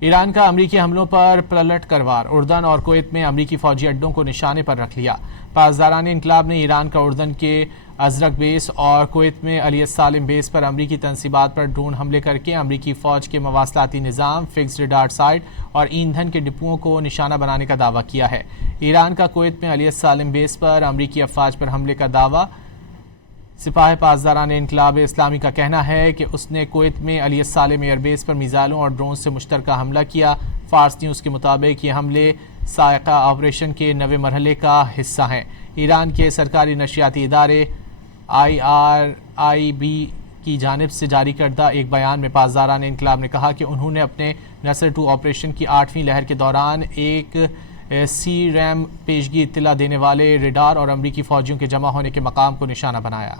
ایران کا امریکی حملوں پر پلٹ کروار، اردن اور کویت میں امریکی فوجی اڈوں کو نشانے پر رکھ لیا۔ پاسداران انقلاب نے ایران کا اردن کے ازرق بیس اور کویت میں علی السالم بیس پر امریکی تنصیبات پر ڈرون حملے کر کے امریکی فوج کے مواصلاتی نظام، فکسڈ ریڈار سائٹ اور ایندھن کے ڈپوؤں کو نشانہ بنانے کا دعویٰ کیا ہے۔ ایران کا کویت میں علی السالم بیس پر امریکی افواج پر حملے کا دعویٰ۔ سپاہ پاسداران انقلاب اسلامی کا کہنا ہے کہ اس نے کویت میں علی السالم ایئر بیس پر میزائلوں اور ڈرون سے مشترکہ حملہ کیا۔ فارس نیوز کے مطابق یہ حملے سائقہ آپریشن کے 9ویں مرحلے کا حصہ ہیں۔ ایران کے سرکاری نشریاتی ادارے IRIB کی جانب سے جاری کردہ ایک بیان میں پاسداران انقلاب نے کہا کہ انہوں نے اپنے نصر 2 آپریشن کی 8ویں لہر کے دوران ایک CRAM پیشگی اطلاع دینے والے ریڈار اور امریکی فوجیوں کے جمع ہونے کے مقام کو نشانہ بنایا۔